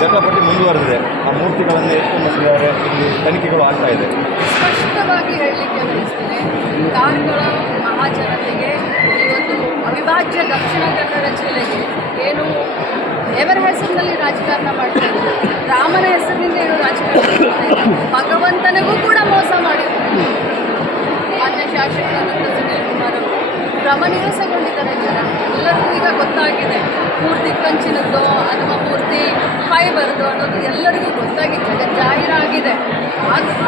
ಜಟಾಪಟಿ ಮುಂದುವರೆದಿದೆ. ಆ ಮೂರ್ತಿಗಳನ್ನು ಎತ್ಕೊಂಡಿದ್ದಾರೆ. ಇಲ್ಲಿ ತನಿಖೆಗಳು ಆಗ್ತಾ ಇದೆ. ಸ್ಪಷ್ಟವಾಗಿ ಹೇಳಲಿಕ್ಕೆ ಬಯಸ್ತೇನೆ, ಕಾರ್ಕಳ ಮಹಾಜನತೆಗೆ ಇವತ್ತು ಅವಿಭಾಜ್ಯ ದಕ್ಷಿಣ ಕನ್ನಡ ಜಿಲ್ಲೆಗೆ ಏನು ದೇವರ ಹೆಸರಿನಲ್ಲಿ ರಾಜಕಾರಣ ಮಾಡ್ತಾ ಇದ್ದಾರೆ, ರಾಮನ ಹೆಸರಿನಿಂದ ಏನು ರಾಜಕಾರಣ ಮಾಡ್ತಾ ಇದ್ದಾರೆ, ಭಗವಂತನಿಗೂ ಕೂಡ ಮೋಸ ಮಾಡಿದ್ದಾರೆ. ಮಾನ್ಯ ಶಾಸಕರಾದಂಥ ಸುನೀಲ್ ಕುಮಾರ್ ಅವರು ಕ್ರಮನಿರಸಗೊಂಡಿದ್ದಾರೆ. ಜನ ಎಲ್ಲರಿಗೂ ಈಗ ಗೊತ್ತಾಗಿದೆ, ಪೂರ್ತಿ ಕಂಚಿನದ್ದು ಅಥವಾ ಪೂರ್ತಿ ಫೈಬರ್ದು ಅನ್ನೋದು ಎಲ್ಲರಿಗೂ ಗೊತ್ತಾಗಿ ಜಾಹೀರಾಗಿದೆ.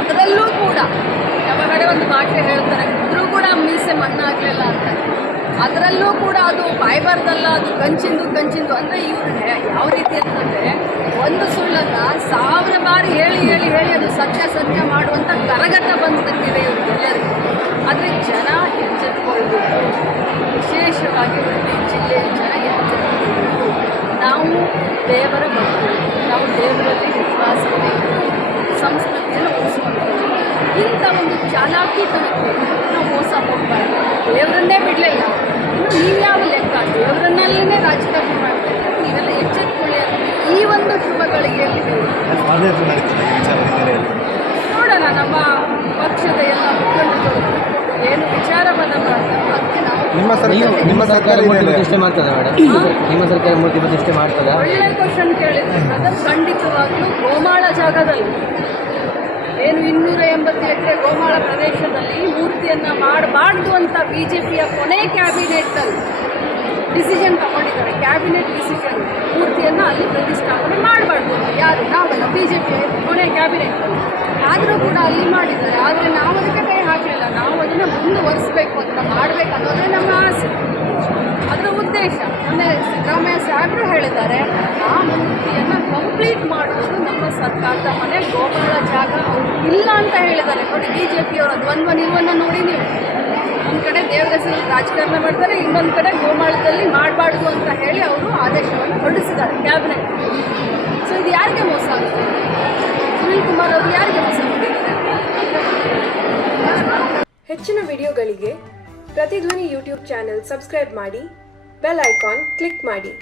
ಅದರಲ್ಲೂ ಕೂಡ ಯಾವ ಕಡೆ ಒಂದು ಭಾಷೆ ಹೇಳ್ತಾರೆ, ಇದ್ರೂ ಕೂಡ ಮೀಸೆ ಮಣ್ಣಾಗಲಿಲ್ಲ ಅಂತ. ಅದರಲ್ಲೂ ಕೂಡ ಅದು ಫೈಬರ್ದಲ್ಲ, ಅದು ಕಂಚಿಂದು ಅಂದರೆ ಇವರು ಯಾವ ರೀತಿ ಅಂತಂದರೆ ಒಂದು ಸುಳ್ಳನ್ನು 1000 ಬಾರಿ ಹೇಳಿ ಅದು ಸತ್ಯ ಮಾಡುವಂಥ ಕರಗತ ಬಂದಿದೆ ಇವರಿಗೆಲ್ಲರಿಗೂ. ಆದರೆ ಜನ ಎಚ್ಚೆತ್ತುಕೊಳ್ಬೇಕು, ವಿಶೇಷವಾಗಿ ಉಡುಪಿ ಜಿಲ್ಲೆಯ ಜನ ಎಚ್ಚೆತ್ತುಕೊಳ್ಬೇಕು. ನಾವು ದೇವರ ಭಕ್ತರು, ನಾವು ದೇವರಲ್ಲಿ ವಿಶ್ವಾಸವನ್ನು ಸಂಸ್ಕೃತಿಯನ್ನು ಉಳಿಸ್ಕೊಳ್ಬೇಕು. ಇಂಥ ಒಂದು ಚಾಲಾಕಿತನಕ್ಕೆ ನಾವು ಮೋಸ ಹೋಗಬಾರ್ದು. ದೇವರನ್ನೇ ಬಿಡಲಿಲ್ಲ, ಇನ್ನು ನೀವು ಯಾವ ಲೆಕ್ಕ? ದೇವರನ್ನಲ್ಲೇ ರಾಜಕಾರಣ ಮಾಡ್ತಾ ಇದ್ದಾರೆ. ನೀವೆಲ್ಲ ಎಚ್ಚೆತ್ತುಕೊಳ್ಳಿ ಅಂತ ಈ ಒಂದು ಶುಭಗಳಿಗೆ ನೋಡೋಣ. ನಮ್ಮ ಪಕ್ಷದ ಎಲ್ಲ ಮುಖಂಡರು ಏನು ವಿಚಾರವನ್ನು ಮಾಡ್ತಾರೆ ಅದಕ್ಕೆ ನಾವು ನಿಮ್ಮ ಸರ್ಕಾರ ಪ್ರತಿಷ್ಠೆ ಮಾಡ್ತದೆ ಮೇಡಮ್? ನಿಮ್ಮ ಸರ್ಕಾರ ಮೂರ್ತಿ ಪ್ರತಿಷ್ಠೆ ಮಾಡ್ತದೆ? ಒಳ್ಳೆ ಕ್ವಶನ್ ಕೇಳಿದ್ರೆ ಅದನ್ನು ಖಂಡಿತವಾಗ್ಲೂ ಗೋಮಾಳ ಜಾಗದಲ್ಲಿ ಏನು 280 ಎಕರೆ ಗೋಮಾಳ ಪ್ರದೇಶದಲ್ಲಿ ಮೂರ್ತಿಯನ್ನು ಮಾಡಬಾರ್ದು ಅಂತ BJPಯ ಕೊನೆ ಕ್ಯಾಬಿನೆಟ್ನಲ್ಲಿ ಡಿಸಿಷನ್ ತಗೊಂಡಿದ್ದಾರೆ. ಕ್ಯಾಬಿನೆಟ್ ಡಿಸಿಷನ್, ಮೂರ್ತಿಯನ್ನು ಅಲ್ಲಿ ಪ್ರತಿಷ್ಠಾಪನೆ ಮಾಡಬಾರ್ದು. ಯಾರು? ನಾವಲ್ಲ, BJP ಕೊನೆ ಕ್ಯಾಬಿನೆಟ್ನಲ್ಲಿ. ಆದರೂ ಕೂಡ ಅಲ್ಲಿ ಮಾಡಿದ್ದಾರೆ. ಆದರೆ ನಾವು ಅದಕ್ಕೆ ಕೈ ಹಾಕಲಿಲ್ಲ. ನಾವು ಅದನ್ನು ಮುಂದುವರಿಸಬೇಕು, ಅದನ್ನು ಮಾಡಬೇಕು ಅನ್ನೋದೇ ನಮ್ಮ ಆಸೆ, ಅದರ ಉದ್ದೇಶ. ಮೊನ್ನೆ ಸಿದ್ದರಾಮಯ್ಯ ಸಾಹೇಬರು ಹೇಳಿದ್ದಾರೆ, ಆ ಮೂರ್ತಿಯನ್ನು ಕಂಪ್ಲೀಟ್ ಮಾಡುವುದು ನಮ್ಮ ಸರ್ಕಾರದ ಮನೆ, ಗೋಮಾಳ ಜಾಗ ಅವರು ಇಲ್ಲ ಅಂತ ಹೇಳಿದ್ದಾರೆ. ನೋಡಿ, BJPಯವರ ದ್ವಂದ್ವ ನಿಲುವನ್ನು ನೋಡಿ ನೀವು. ಒಂದು ಕಡೆ ದೇವರ ಹೆಸರಲ್ಲಿ ರಾಜಕಾರಣ ಮಾಡ್ತಾರೆ, ಇನ್ನೊಂದು ಕಡೆ ಗೋಮಾಳದಲ್ಲಿ ಮಾಡಬಾರ್ದು ಅಂತ ಹೇಳಿ ಅವರು ಆದೇಶವನ್ನು ಹೊರಡಿಸಿದ್ದಾರೆ ಕ್ಯಾಬಿನೆಟ್. ಸೊ ಇದು ಯಾರಿಗೆ ಮೋಸ ಆಗುತ್ತೆ? ಸುನೀಲ್ ಕುಮಾರ್ ಅವರು ಯಾರಿಗೆ ಮೋಸ ಮಾಡಿದ್ದಾರೆ? ಹೆಚ್ಚಿನ ವಿಡಿಯೋಗಳಿಗೆ ಪ್ರತಿಧ್ವನಿ ಯೂಟ್ಯೂಬ್ ಚಾನೆಲ್ ಸಬ್ಸ್ಕ್ರೈಬ್ ಮಾಡಿ, ಬೆಲ್ ಐಕಾನ್ ಕ್ಲಿಕ್ ಮಾಡಿ.